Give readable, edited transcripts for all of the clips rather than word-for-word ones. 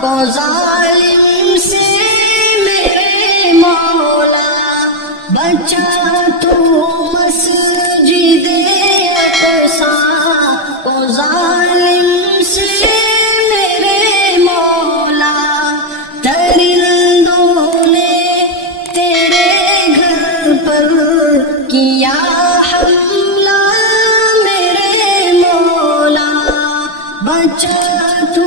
کو ظالم سے میرے مولا، بچا تو مسجد اقصی کو ظالم سے میرے مولا، درندوں نے تیرے گھر پر کیا حملہ میرے مولا، بچا تو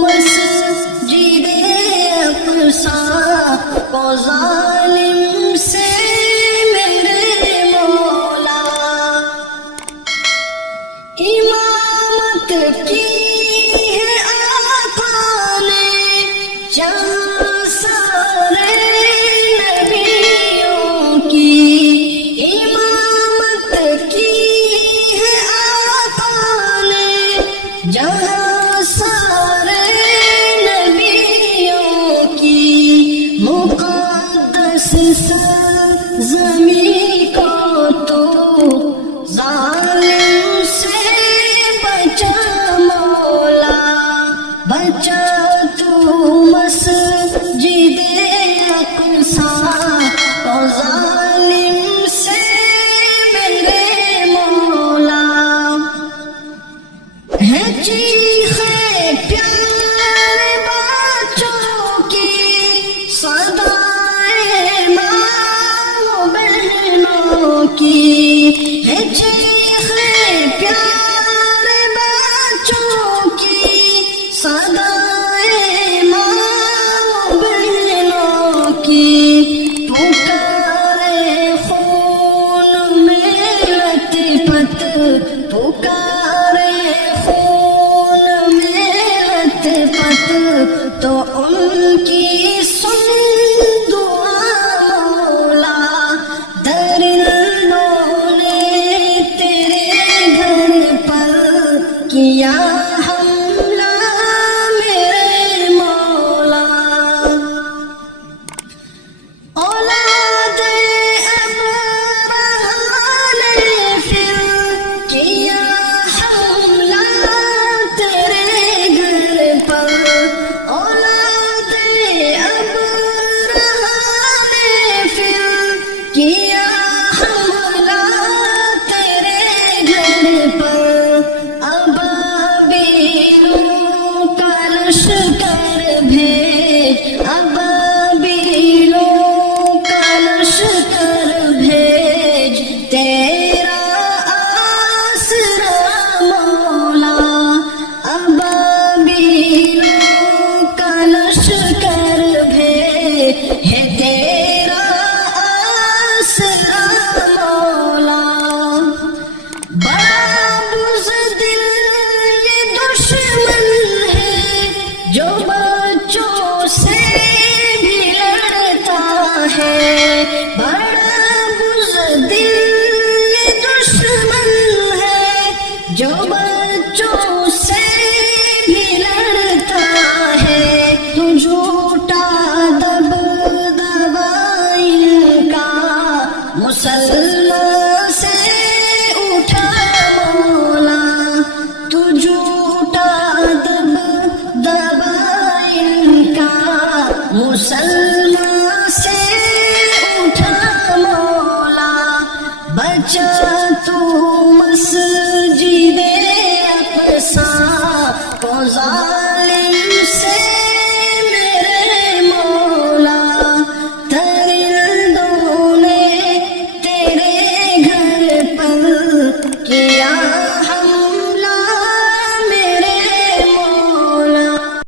مسجد اقصی کو ظالم سے میرے مولا۔ امامت کی ہے آقا نے جہاں سارے نبیوں کی، امامت کی ہے آقا نے جہاں سارے نبیوں کی، مقدس سرزمین کو تو ظالم سے بچا مولا، بچا تو مسجد اقصی کو ظالم سے میرے مولا۔ ہے چیخ پیارے بچوں کی، صدائے ماں بہنوں کی، ہے چیخ پیارے بچوں کی، صدائے ماں بہنوں کی، پکارے خون میں لطفت، پکارے خون میں لطفت، تو ان کی سن دعا مولا، درندوں نے تیرے گھر پر کیا حملہ میرے مولا۔ اولاد ابرہہ نے پھر کیا حملہ تیرے گھر پر، اولاد ابرہہ نے پھر کیا حملہ تیرے گھر پر، ابابیلوں کا لشکر بھیج، ابابیلوں کا لشکر بھیج، تیرا آسرا مولا، ابابیلوں کا لشکر بھیج، ہے تیرا آسرا مولا۔ بڑا بزدل یہ دشمن ہے جو بچوں سے بھی لڑتا ہے، بڑا بزدل یہ دشمن ہے جو بچوں سے بھی لڑتا ہے، تو جھوٹا دبدبا ان کا مسلمان سے اٹھا مولا، تو جھوٹا دبدبا ان کا مسلمان سے اٹھا مولا، بچا تو مسجد اقصی کو ظالم سے میرے مولا، درندوں نے تیرے گھر پر کیا